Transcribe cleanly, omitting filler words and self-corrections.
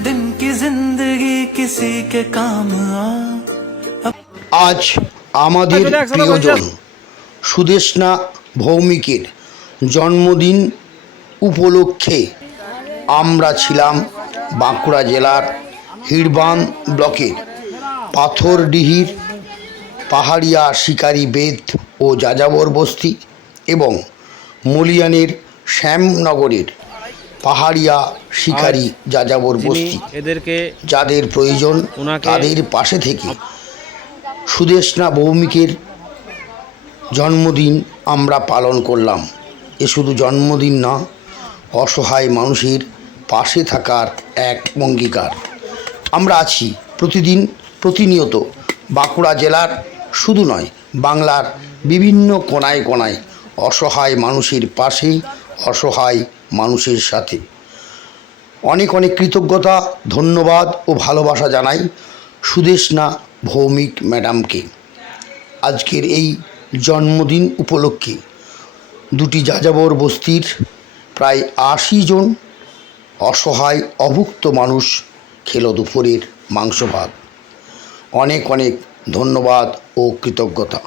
दिन की जिंदगी किसी के काम आ। আজ আমাদের প্রিয়জন সুদেষ্ণা ভৌমিকের জন্মদিন উপলক্ষে আমরা ছিলাম বাঁকুড়া জেলার হিড়বান ব্লকের পাথরডিহির পাহাড়িয়া শিকারি বেদ ও যাযাবর বস্তি এবং মলিয়ানের শ্যামনগরের পাহাড়িয়া শিকারি যাযাবর বস্তি এদেরকে যাদের প্রয়োজন তাদের পাশে থেকে সুদেষ্ণা ভৌমিকের জন্মদিন আমরা পালন করলাম। এ শুধু জন্মদিন না, অসহায় মানুষের পাশে থাকার এক অঙ্গীকার। আমরা আছি প্রতিদিন প্রতিনিয়ত বাঁকুড়া জেলার শুধু নয়, বাংলার বিভিন্ন কোণায় কোণায় অসহায় মানুষের পাশে, অসহায় মানুষের সাথে। অনেক অনেক কৃতজ্ঞতা, ধন্যবাদ ও ভালোবাসা জানাই সুদেষ্ণা ভৌমিক ম্যাডামকে। আজকের এই জন্মদিন উপলক্ষে দুটি যাযাবর বস্তির প্রায় ৮০ জন অসহায় অভুক্ত মানুষ খেলো দুপুরের মাংস ভাত। অনেক অনেক ধন্যবাদ ও কৃতজ্ঞতা।